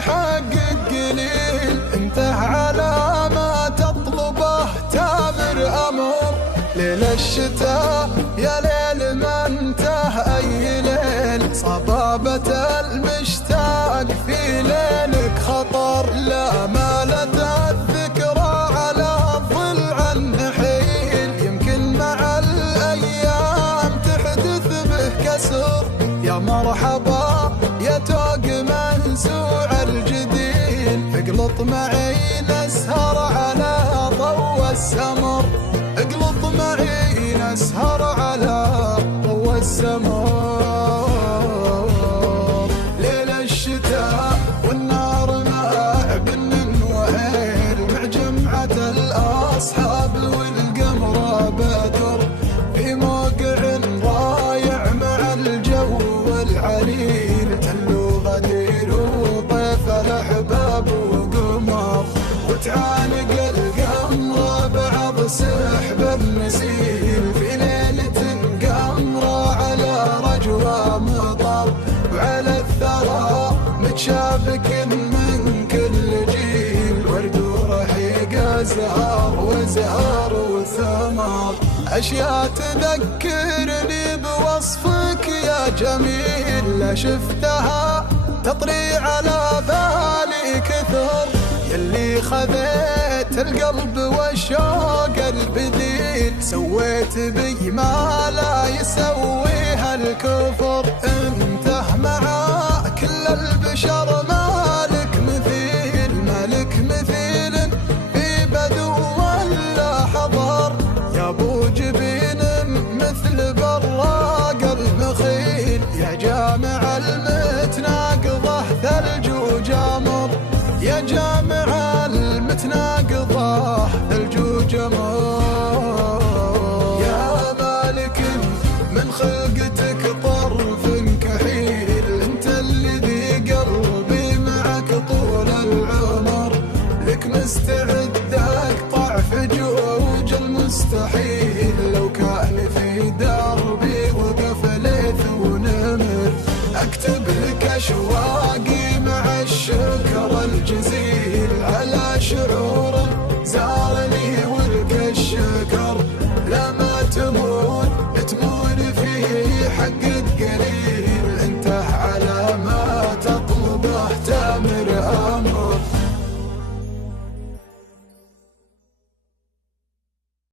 حقك قليل، انته على ما تطلبه تامر أمر. ليل الشتاء يا ليل ما انته أي ليل، صبابة المشتاق في ليلك خطر. لا مالت الذكرى على الظل عنه حيل، يمكن مع الأيام تحدث به كسر. يا مرحبا يا توق منسوع الجديد، اقلط معي نسهر على ضوء السمر، اقلط معي نسهر على ضوء السمر. ليل الشتاء والنار مع بن وهيل، مع جمعة الأصحاب والقمر بدر، في موقع رايع مع الجو العليل، تلو غدير وطيف الأحباب وقمر، وتعانق القمر بعض سحب النسيل، في ليلة قمرة على رجوى مطر، وعلى الثرى متشابك من كل جيل، ورد ورحيق أزهار وزهر وثمر. أشياء تذكرني بوصفك يا جميل، لا شفتها تطري على بالي كثر، يلي خذيت القلب والشوق البديل، سويت بي ما لا يسويها الكفر. انته مع كل البشر مالك مثيل، مالك مثيل في بدو ولا حضر، يا ابو جبين مثل براق المخيل، يا جامع المتناقضه ثلج وجمر، يا جامع المتناقضه ثلج وجمر. يا مالك من خلقتك طرف كحيل، انت الذي قلبي معك طول العمر، لك مستعد اقطع في جوج المستحيل، لو كان في دربي وقف ليث ونمر، اكتب لك اشواقي مع الشكر الجزيل، على شعور زارني ولك الشكر، لا ما تمون في حق